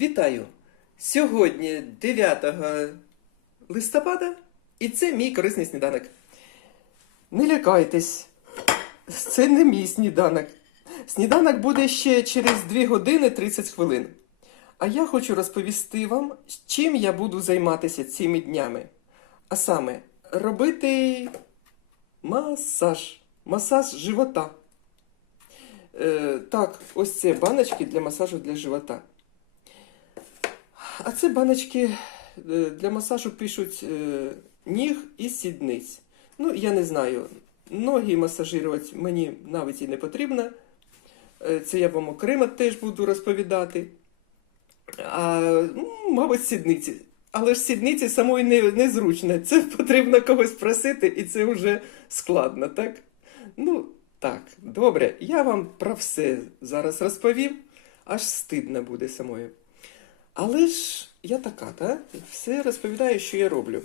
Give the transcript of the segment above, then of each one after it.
Вітаю! Сьогодні 9 листопада, і це мій корисний сніданок. Не лякайтесь, це не мій сніданок. Сніданок буде ще через 2 години 30 хвилин. А я хочу розповісти вам, чим я буду займатися цими днями. А саме, робити масаж, масаж живота. Е, так, ось це баночки для масажу для живота. А це баночки е, для масажу пишуть е, ніг і сідниць. Ну, я не знаю. Ноги масажувати мені навіть і не потрібно. Е, Це я вам окремо теж буду розповідати. А, ну, мабуть, сідниці. Але ж сідниці самої не, незручно. Це потрібно когось просити, і це вже складно, так? Ну, так, добре. Я вам про все зараз розповім, аж стидно буде самою. Але ж я така, так? Все розповідаю, що я роблю.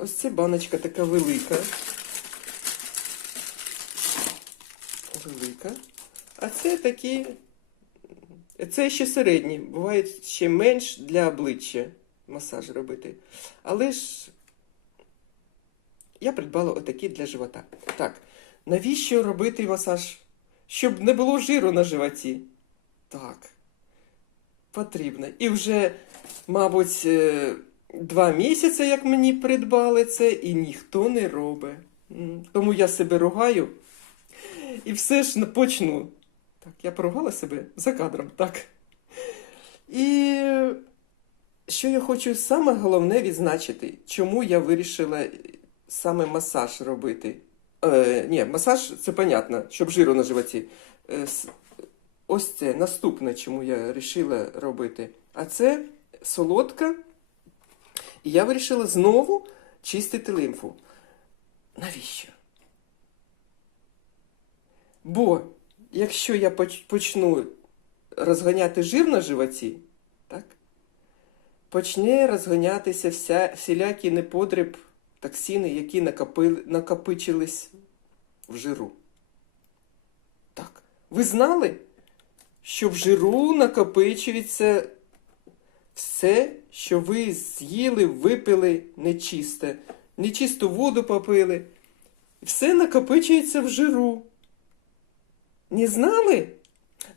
Ось це баночка така велика. Велика. А це такі. Це ще середні. Буває ще менш для обличчя масаж робити. Але ж я придбала отакі для живота. Так, навіщо робити масаж? Щоб не було жиру на животі. Так потрібно. І вже, мабуть, е, два місяці, як мені придбали це, і ніхто не робить. Тому я себе ругаю і все ж почну. Так, я поругала себе за кадром, так. І що я хочу саме головне відзначити, чому я вирішила саме масаж робити. Е, ні, масаж це понятно, щоб жиру на животі. Е, ось це наступне, чому я вирішила робити. А це солодка. І я вирішила знову чистити лимфу. Навіщо? Бо якщо я почну розганяти жир на животі, так, почне розганятися вся, всілякі неподріб, токсини, які накопили, накопичились в жиру. Так. Ви знали, що в жиру накопичується все, що ви з'їли, випили нечисте, нечисту воду попили. Все накопичується в жиру. Не знали?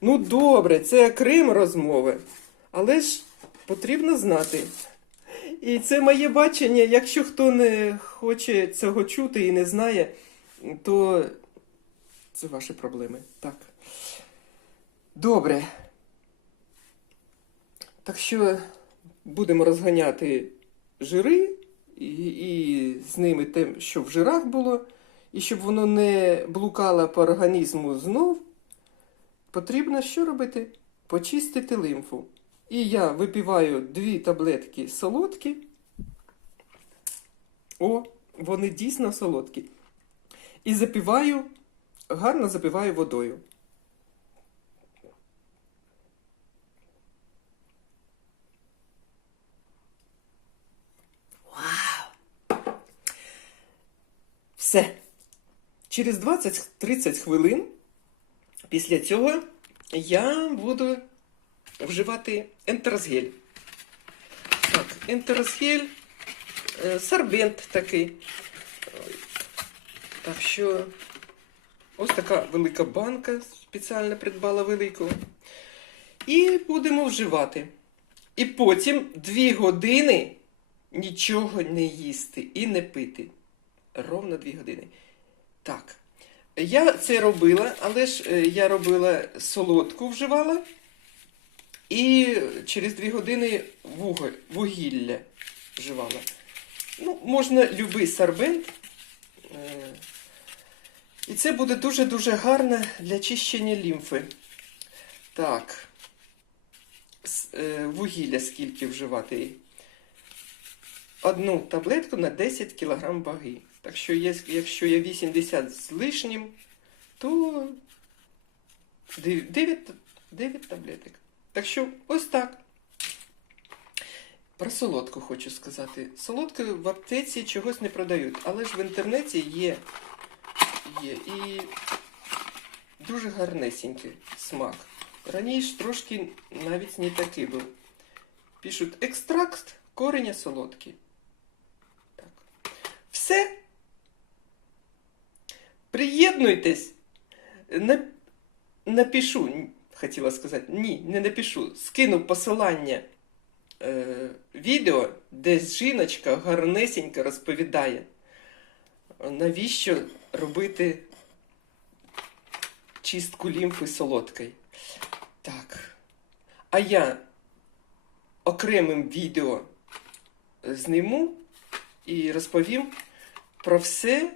Ну, добре, це окрема розмови. Але ж потрібно знати. І це моє бачення. Якщо хто не хоче цього чути і не знає, то це ваші проблеми. Так. Добре. Так що будемо розганяти жири і, і з ними те, що в жирах було, і щоб воно не блукало по організму знов, потрібно що робити? Почистити лимфу. І я випиваю дві таблетки солодкі. О, вони дійсно солодкі. І запиваю, гарно запиваю водою. Все. Через 20-30 хвилин після цього я буду вживати ентеросгель. Так, ентеросгель, е, сорбент такий. Так що ось така велика банка, спеціально придбала велику. І будемо вживати. І потім 2 години нічого не їсти і не пити. Ровно 2 години. Так. Я це робила, але ж е, я робила солодку вживала. І через 2 години вугілля вживала. Ну, можна любий сорбент. Е, І це буде дуже-дуже гарно для чищення лімфи. Так. Е, Вугілля скільки вживати? Одну таблетку на 10 кг ваги. Так що, якщо я 80 з лишнім, то 9, 9 таблеток. Так що ось так. Про солодку хочу сказати. Солодку в аптеці чогось не продають, але ж в інтернеті є. Є. І дуже гарнесенький смак. Раніше трошки навіть не такий був. Пишуть екстракт кореня солодкий. Так. Все. Приєднуйтесь. На... Напишу, хотіла сказати, ні, не напишу. Скину посилання е, відео, де жіночка гарнесенько розповідає, навіщо робити чистку лімфи солодкою. Так. А я окремим відео зніму і розповім про все,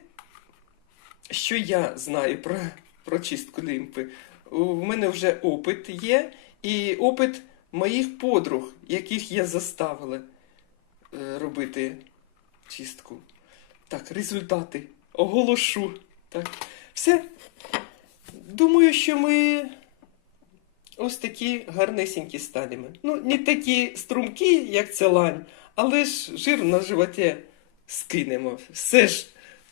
що я знаю про, про чистку лімфи. У мене вже опит є, і опит моїх подруг, яких я заставила е, робити чистку. Так, результати оголошу. Так, все. Думаю, що ми ось такі гарнесенькі станемо. Ну, не такі струмкі, як ця лань, але ж жир на животі скинемо. Все ж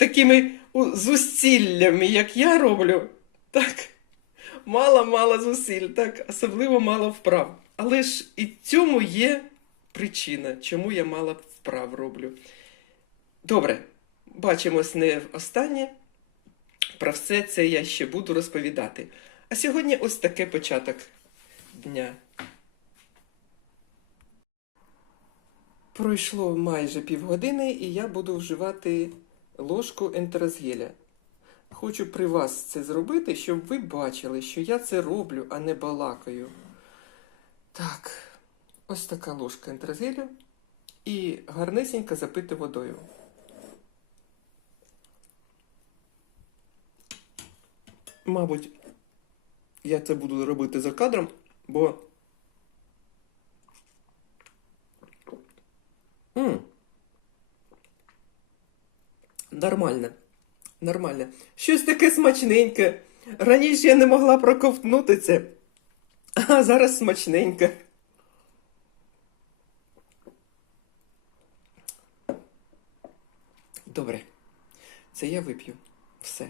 такими зусиллями, як я роблю, так. Мало-мало зусиль, так, особливо мало вправ. Але ж і цьому є причина, чому я мало вправ роблю. Добре, бачимось не останнє. Про все це я ще буду розповідати. А сьогодні ось таке початок дня. Пройшло майже півгодини, і я буду вживати ложку ентерозгеля. Хочу при вас це зробити, щоб ви бачили, що я це роблю, а не балакаю. Так, ось така ложка ентерозгелю і гарнесенько запити водою. Мабуть, я це буду робити за кадром, бо. м Нормально. Нормально. Щось таке смачненьке. Раніше я не могла проковтнути це, а зараз смачненьке. Добре. Це я вип'ю. Все.